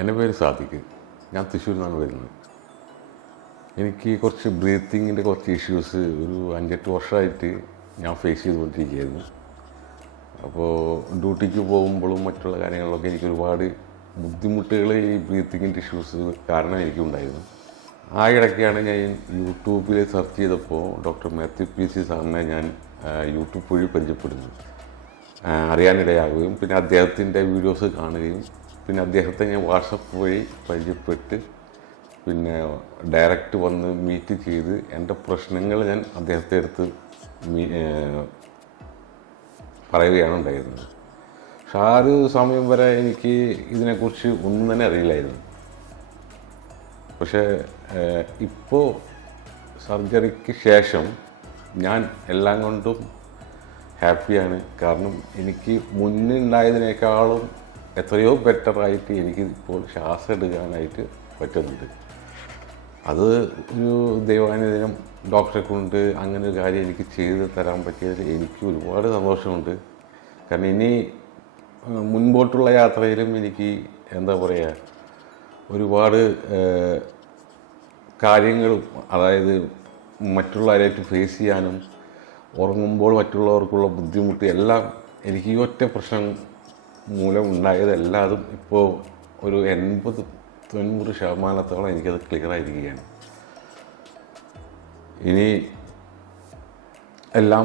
എൻ്റെ പേര് സാദിഖ്. ഞാൻ തൃശ്ശൂരിൽ നിന്നാണ് വരുന്നത്. എനിക്ക് കുറച്ച് ബ്രീത്തിങ്ങിൻ്റെ കുറച്ച് ഇഷ്യൂസ് ഒരു 5-8 വർഷമായിട്ട് ഞാൻ ഫേസ് ചെയ്തുകൊണ്ടിരിക്കുകയായിരുന്നു. അപ്പോൾ ഡ്യൂട്ടിക്ക് പോകുമ്പോഴും മറ്റുള്ള കാര്യങ്ങളിലൊക്കെ എനിക്ക് ഒരുപാട് ബുദ്ധിമുട്ടുകൾ ഈ ബ്രീത്തിങ്ങിൻ്റെ ഇഷ്യൂസ് കാരണം എനിക്കുണ്ടായിരുന്നു. ആ ഇടയ്ക്കാണ് ഞാൻ യൂട്യൂബിൽ സെർച്ച് ചെയ്തപ്പോൾ ഡോക്ടർ മാത്യു PC സാറിനെ ഞാൻ യൂട്യൂബ് വഴി പരിചയപ്പെടുന്നു, അറിയാനിടയാകുകയും പിന്നെ അദ്ദേഹത്തിൻ്റെ വീഡിയോസ് കാണുകയും പിന്നെ അദ്ദേഹത്തെ ഞാൻ വാട്സപ്പ് വഴി പരിചയപ്പെട്ട് പിന്നെ ഡയറക്റ്റ് വന്ന് മീറ്റ് ചെയ്ത് എൻ്റെ പ്രശ്നങ്ങൾ ഞാൻ അദ്ദേഹത്തെ അടുത്ത് പറയുകയാണ് ഉണ്ടായിരുന്നത്. പക്ഷെ ആ ഒരു സമയം വരെ എനിക്ക് ഇതിനെക്കുറിച്ച് ഒന്നും തന്നെ അറിയില്ലായിരുന്നു. പക്ഷേ ഇപ്പോൾ സർജറിക്ക് ശേഷം ഞാൻ എല്ലാം കൊണ്ടും ഹാപ്പിയാണ്. കാരണം എനിക്ക് മുന്നുണ്ടായതിനേക്കാളും എത്രയോ ബെറ്ററായിട്ട് എനിക്ക് ഇപ്പോൾ ശ്വാസം എടുക്കാനായിട്ട് പറ്റുന്നുണ്ട്. അത് ഒരു ദൈവാനുദിനം ഡോക്ടറെ കൊണ്ട് അങ്ങനെ ഒരു കാര്യം എനിക്ക് ചെയ്ത് തരാൻ പറ്റിയതിൽ എനിക്ക് ഒരുപാട് സന്തോഷമുണ്ട്. കാരണം ഇനി മുൻപോട്ടുള്ള യാത്രയിലും എനിക്ക് എന്താ പറയുക, ഒരുപാട് കാര്യങ്ങളും അതായത് മറ്റുള്ളവരായിട്ട് ഫേസ് ചെയ്യാനും ഉറങ്ങുമ്പോൾ മറ്റുള്ളവർക്കുള്ള ബുദ്ധിമുട്ട് എല്ലാം എനിക്ക് ഈ ഒറ്റ പ്രശ്നം മൂലം ഉണ്ടായതെല്ലാതും ഇപ്പോൾ ഒരു 80-90% എനിക്കത് ക്ലിയർ ആയിരിക്കുകയാണ്. ഇനി എല്ലാം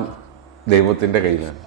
ദൈവത്തിൻ്റെ കയ്യിലാണ്.